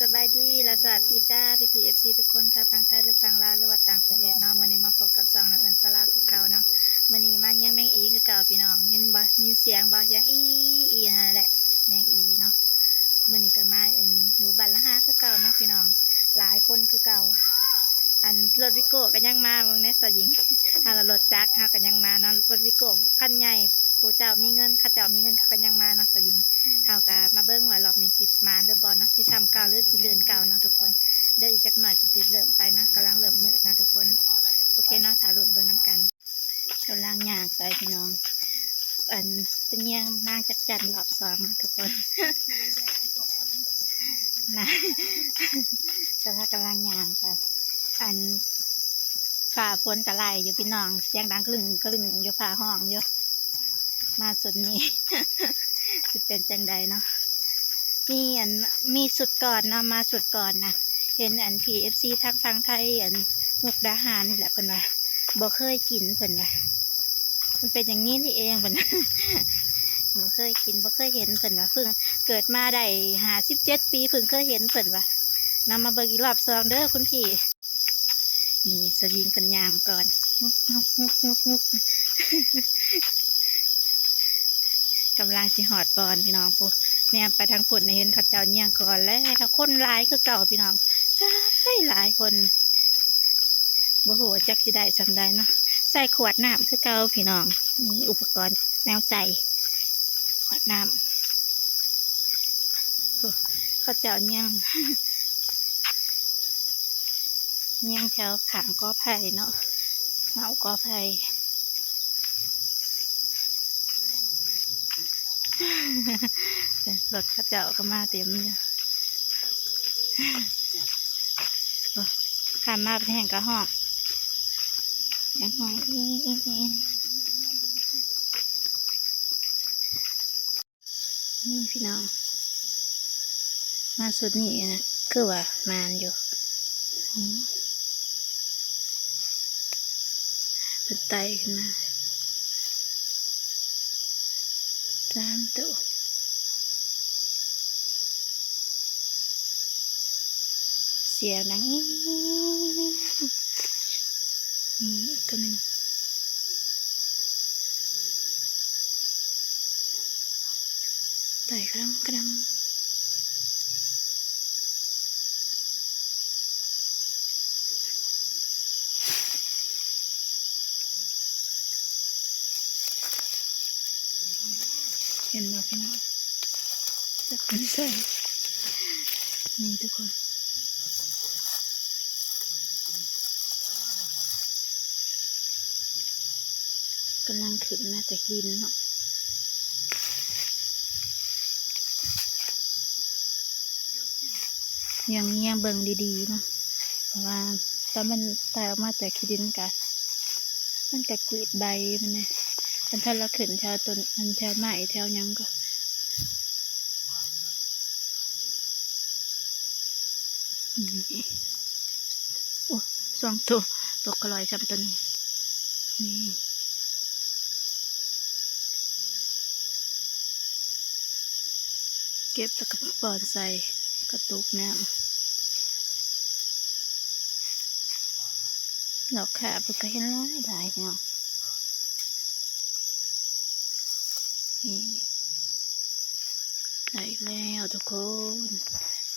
สบายดีและสวัสดีจ้าพี่เอฟซีทุกคนถ้าฟังไทยหรือฟังลาวหรือว่าต่างประเทศเนาะมื้อนี้มาพบกับสองนักเอิญสลาคือเก่าเนาะมื้อนี้มันยังแมงอีคือเก่าพี่น้องเห็นบ่มีเสียงบ่เสียงอีนั่นแหละแมงอีเนาะมื้อนี้ก็มาอยู่บ้านละห้าคือเก่าเนาะพี่น้องหลายคนคือเก่าอันรถวิโก้ก็ยังมาเบิ่งแน่สาวหญิงรถจักรเฮาก็ยังมาเนาะรถวิโก้คันใหญ่ผู้เจ้ามีเงินข้าเจ้ามีเงินเขาก็ยังมาเนาะสาวหญิง เขาก็มาเบิ้งว่ารอบนี้สิมาหรือบอลเนาะสิทำเก่าหรือสิเลื่อนเก่าเนาะทุกคนเดี๋ยวอีกจักหน่อยจะเริ่มไปนะกำลังเริ่มมืดนะทุกคนโอเคเนาะถ่ายรูปเบิ้งน้ำกันกำลังย่างไปพี่น้องอันเป็นย่างนางจักจันรอบสองนะทุกคนนะกำลังย่างไปอันฝ่าฝนกระไรอยู่พี่น้องเสียงดังกลึงอยู่ฝ่าห้องเยอะมาสุดนี้ จะเป็นจังใดเนาะมีสุดก่อนเนาะมาสุดก่อนนะเห็นPFCทางฝั่งไทยมุกดาหารนี่แหละเพิ่นว่าบ่เคยกินเพิ่นว่ามันเป็นอย่างนี้นี่เองเพิ่น บ่เคยกินบ่เคยเห็นเพิ่นว่าเพิ่งเกิดมาได้57 ปีเพิ่งเคยเห็นเพิ่นว่านำมาเบิ่งอีกรอบสองเด้อคุณพี่นี่สวิงเพิ่นย่างก่อนงุก กำลังสิหอดบอลพี่น้องพูแม่ไปทางผุดในเห็นเขาเจ้าเนียงก่อนแล้วคนหลายคือเก่าพี่น้องหลายคนบ่โหจักสิได้จำได้เนาะใส่ขวดน้ำคือเก่าพี่น้องนี่อุปกรณ์แนวใส่ขวดน้ำเขาเจ้าเนียง เนียงแถวขางกอไผ่เนาะเงากอไผ่รถข้าเจ้าก็มาเต็มเลยข้ามมาเป็นแห่งกระห้องยังห้องนี่พี่น้องมาสุดนี่นะคือว่ามานอยู่เป็นไตขึ้นมา3 ตัวเสียงดังตัวหนึ่งไต่กระดำเห็นไหมพี่น้องจับกันใส่นี่ทุกคนกำลังขึ้นมาจากดินเนาะยังเบิ่งดีๆเนาะเพราะว่าตอนมันตายออกมาจากขี้ดินมันกะกรีดใบมันเนี่ยถ้าเราขึ้นแถวต้นแถวไม้แถวยังก็โอ้2 ตัวตกกระลอยซ้ำตัวนึงนี่เก็บแล้วก็ปอนใส่กระตุกน้ำดอกขาปก็เห็นหลายเนาะนี่ได้แล้วทุกคน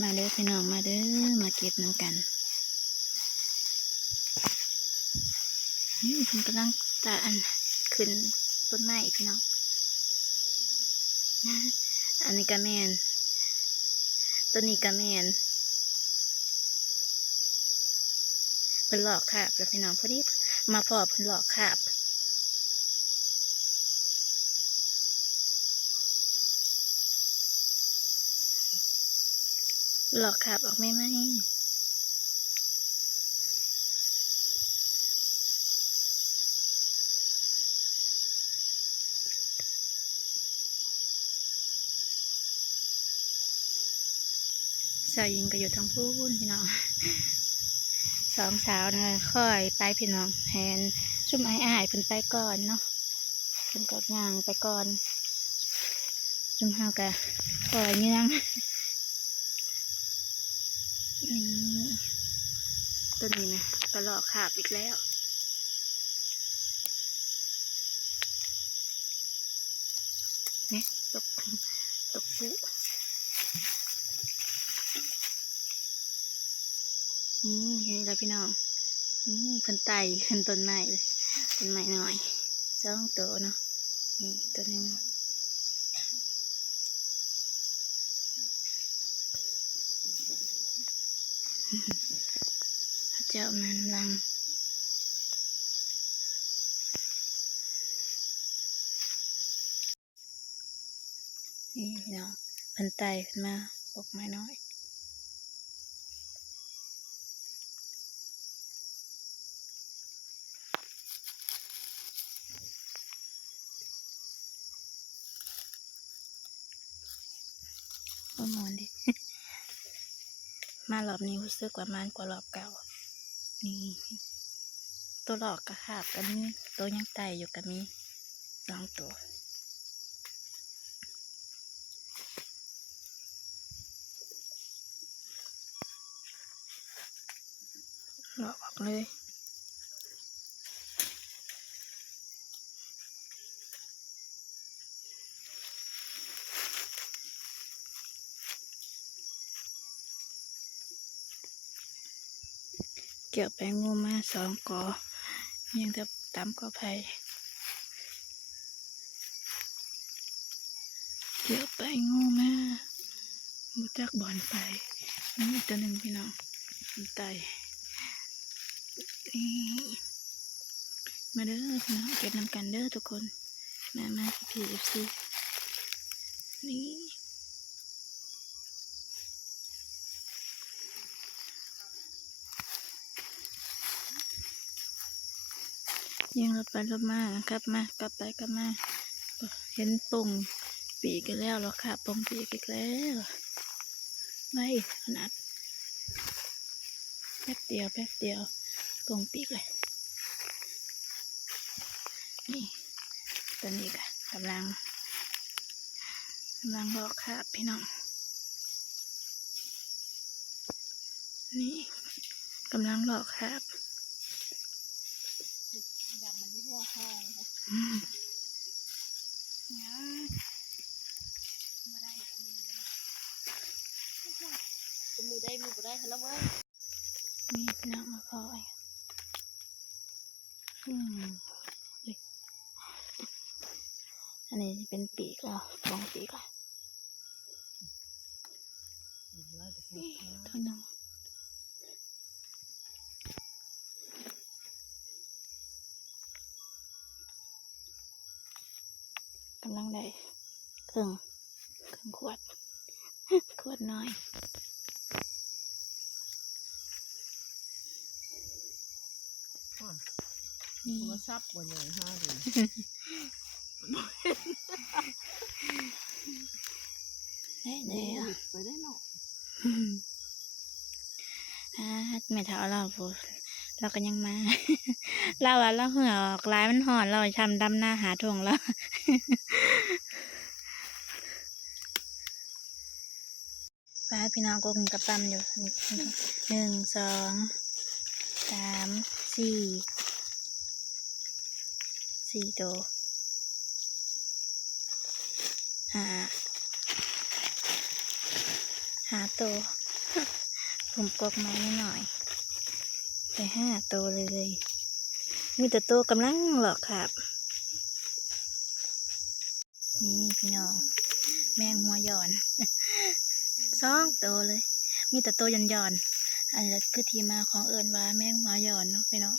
มาเด้อพี่น้องมาเด้อมาเก็บน้ำกันนี่คุณกำลังจะขึ้นต้นไม้พี่น้องอันนี้กระแมนตัวนี้กระแมนเพิ่นหลอกขาบแล้วพี่น้องพอดีมาพอเพิ่นหลอกขาบหลอกขาบออกไม่สาวยิงก็อยู่ทางพูนพี่น้อง2 สาวนะค่อยไปพี่น้องแทนชุ่มอ้ายเพิ่นไปก่อนเนาะเพิ่นก็ย่างไปก่อนชุ่มเฮากะปล่อยเงื่อง นี่ตัวนี้นะกระหลอกขาบอีกแล้วเนี่ยตกปุ๊เห็นแล้วพี่น้องเพิ่นไต่ขึ้นต้นไม้เลยต้นไม้หน่อย2 ตัวเนาะนี่ตัวหนึงเจ้ามันลังนี่พี่น้องเพิ่นไต่ขึ้นมาปกไม้น้อยโอ้มอนดิ มารอบนี้รู้สึกว่ามันกว่ารอบเก่านี่ตัวหลอกกระขาบกันนี่ตัวยังไต่อยู่กับมี2 ตัวหลอกออกเลยเกี่ยวไปงูมา2 กอยังจะตามกอไผ่เกี่ยวไปงูมาบุจักบอลไปนี่ตัวหนึ่งพี่น้องไต่นี่มาเด้อพี่น้องเก็บน้ำกันเด้อทุกคนมาPFC นี่ยังรถไปรถมาครับมากลับไปกลับมาเห็นปุ่งปีกแล้วหรอค่ะปุ่งปีกอีกแล้วไม่ขนาดแป๊บเดียวปุ่งปีกเลยนี่ตอนนี้ค่ะกำลังรอค่ะพี่น้องนี่กำลังรอครับดังมันที่หัวห้องนะมาได้มือได้แล้วเว้ยนี่พี่น้องมาพอยอันนี้เป็นปีกแล้วฟองปีกแล้วเท่านั้นกำลังได้ครึ่งขวดน้อยนี่โทรศัพท์บนอย่างห้าเลยได้อ่ะ ไปได้เนาะไม่เท่าเราพูดเราก็ยังมา เราอะเราเหื่อออกลายมันหอนเราทำดำหน้าหาถ่วงเราป้าพี่น้องก็กินกระปั๊มอยู่1 2 3 4ตัวหาตัวผมกกมาหน่อยไป5 ตัวเลยมีแต่ตัวกำลังหลอกครับนี่พี่น้องแมงหัวหย่อน 2 ตัวเลยมีแต่ตัวหย่อนอันนี้คือที่มาของเอิญว่าแมงหัวหย่อนเนาะพี่น้อง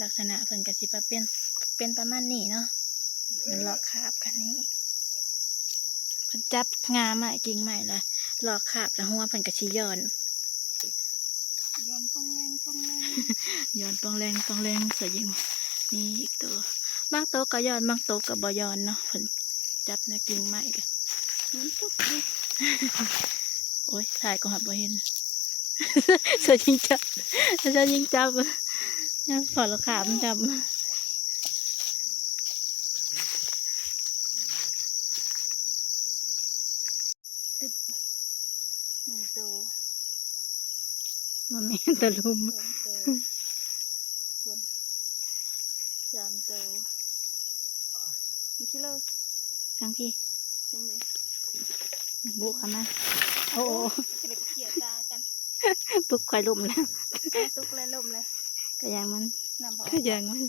ลักษณะเพิ่นกระสิบเป็นประมาณนี้เนาะมันหลอกขาบกันนี้เพิ่นจับงาใหม่กิ่งใหม่เลยหลอกขาบแล้วหัวเพิ่นกระชิหย่อน ย้อนต้องแรงย้อนปองแรงสวยยิ่งนี่อีกตัวบางตัวก็ย้อนบางตัวก็บ่ย้อนเนาะเพิ่นจับในกิ่งไม้กันมันตกเลยโอ้ยถ่ายก็หาบ่เห็น สวยยิ่งจับพอเราขามันจับ1 ตัว มันมีตะลุม สามตัวมีชื่อเลย ทั้งพี่ ยังไง บุกเข้ามาโอ้โห เด็กเขี่ยตากัน ตุกคอยลุมแล้ว ตุกเลยลมเลย ก็ยังมัน น้ำบอก ก็ยังมัน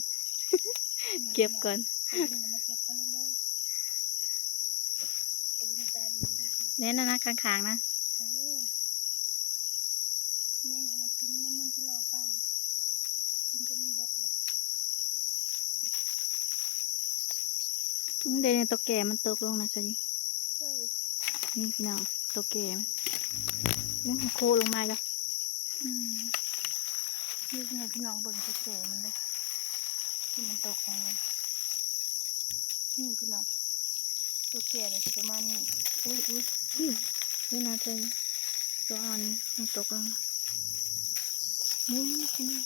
เก็บก่อน มาเก็บเอาเลยไปยิงตาดีเลย เน้นนะข้างๆนะ แม่งอะไรกินมันที่รอป้ากินจนเบ็ดเลย เดนตัวแก่มันตกลงนะจ๊ะยิง เฮ้ย นี่พี่น้องตัวแก่มันโคลงมาแล้ว นี่ไงพี่น้องเบิ่งเก๋มันเลยที่มันตกลงมานี่พี่น้องตัวแก่เลยจะประมาณนี้อุ้ย นี่นะจ๊ะตัวอ่อนมันตกลงนี่พี่น้อง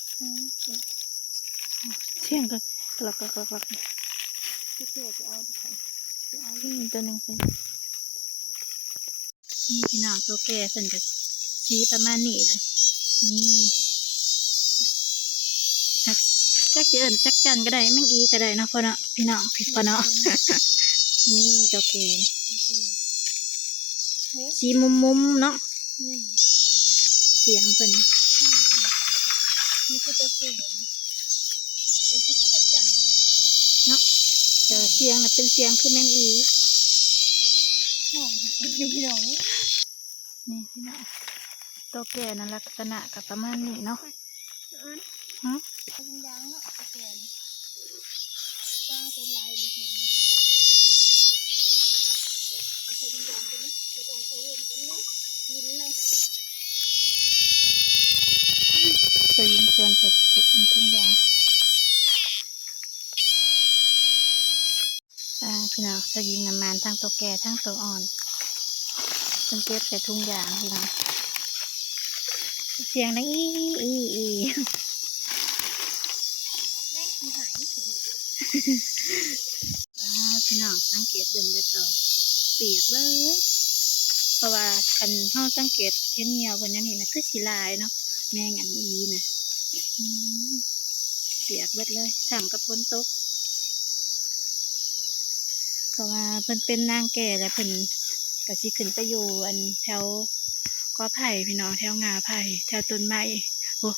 เสียงก็กลัก ตัวแก่จะเอาดิฉันจะเอา นี่ตัวหนึ่งสินี่พี่น้องตัวแก่เพิ่นก็ชี้ประมาณนี้เลยนี่จักสิเอิ้นจักจันก็ได้แม่งอีก็ได้เนาะพ่อเนาะพี่น้องพี่พ่อเนาะ นี่ตัวแก่ เฮ้ย สีมุมเนาะ นี่ เสียงเพิ่น นี่คือตัวแก่มันตัวที่จะจัน แต่ว่าเสียงน่ะเป็นเสียงคือแมงอี ห้องหายพี่น้อง นี่พี่น้องตัวแก่นั่นลักษณะกับประมาณนี้เนาะฮะ เป็นยางเนาะตัวแก่ตาเป็นลายพี่น้องเลยเอาใส่เป็นยางกันนะจะต้องใส่รวมกันนะยินเลย จะยิงชวนใส่ทุ่งยางพี่น้องจะยิงน้ำมันทั้งตัวแก่ทั้งตัวอ่อนเป็นเก็บใส่ทุ่งยางพี่น้องเสียงดังอี แม่งหาย พี่น้องสังเกตเดิมไปต่อเปียกเบิดเพราะว่าคันห้องสังเกตเห็นเงียวคนนี้นี่นะคือสีลายเนาะแมงอันอีนะเปียกเบิดเลยสั่งกับพ้นตกเพราะว่าเพิ่นเป็นนางแก่แล้วเพิ่นก็สิขึ้นไปอยู่อันแถวกอไผ่พี่น้องแถวงาไผ่แถวต้นไม้โอ้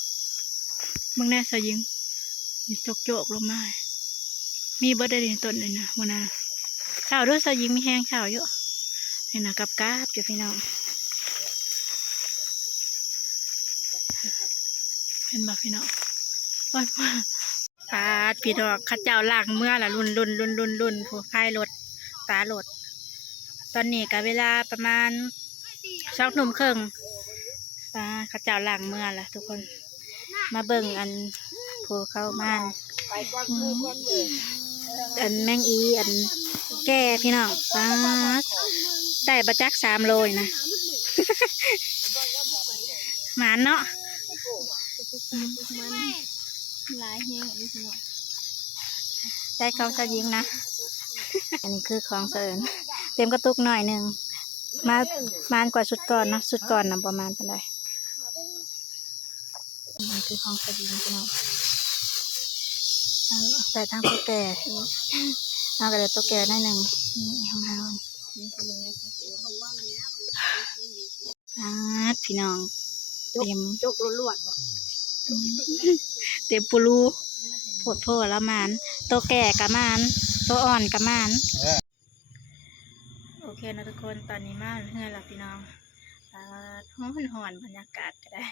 มึงแน่สยิงนี่โจกลงมามีเบิดได้ต้นเลยนะมันนะข่าวด้วยสยิงมีแห้งข่าวเยอะนี่นะกับกาบจ้ะพี่น้องเห็นบ่พี่น้องว่ามาปาดพี่น้องข้าเจ้าล่างเมื่อละรุ่นผู้พายรถตาหลดตอนนี้กับเวลาประมาณ20:30ปาข้าเจ้าล่างเมื่อละทุกคนมาเบิ่งอันผู้เข้ามาอันแมงอีอันแก่พี่น้องปาดได้ประจัก3 โลนะ หมาเนาะ มันลายแห้งอันนี้พี่น้อง ได้เขาจะยิงนะ อันนี้คือของเสริญเต็มกระตุกหน่อยหนึ่งมานกว่าสุดก่อนเนาะสุดก่อนนะประมาณเป็นไรนี่คือของเสริญพี่น้องแต่ทางตัวแก่เอากระเด็ดตัวแก่หน่อยหนึ่งนี่ของเราพี่น้องเต็ม จกล้วน เต็มปูรูโผดโผละมานตัวแก่กะมานตัวอ่อนกะมานโอเคนะทุกคนตอนนี้มาเฮือนแล้วพี่น้องหอนบรรยากาศก็ได้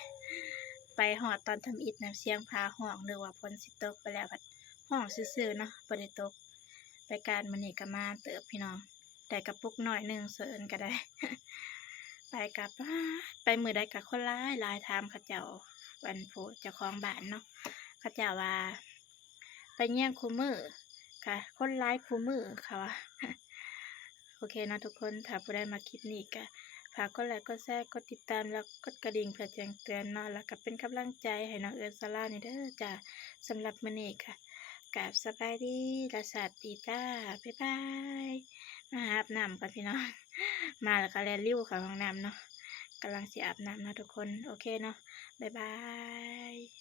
ไปหอดตอนทำอิฐนะเสียงพาห้องหรือว่าฝนสิตกไปแล้วพัดห้องซื่อๆเนาะบ่ได้ตกไปการมันนี่ก็มาเติบพี่น้องแต่กระปุกหน่อยหนึ่งเสิร์นก็ได้ ไปกับไปมือใดกับคนร้ายลายทามข้าเจ้าวันโพเจ้าของบ้านเนาะข้าเจ้าว่า ไปเยี่ยงคูมือค่ะคนร้ายคูมือค่ะว่า โอเคเนาะทุกคนถ้าผู้ใดมาคลิปนี้ก็ฝากกดไลค์กดแชร์กดติดตามแล้วกดกระดิ่งเพื่อแจ้งเตือนเนาะแล้วก็เป็นกำลังใจให้น้องเอิญซาร่านี่เด้อจ้าสำหรับมื้อนี้ค่ะกราบสบายดีและสวัสดีจ้าบ๊ายบายมาอาบน้ำก่อนพี่น้อง มาแล้วก็แลนริ้วค่ะห้องน้ำเนาะ กำลังสิอาบน้ำเนาะทุกคนโอเคเนาะบ๊ายบาย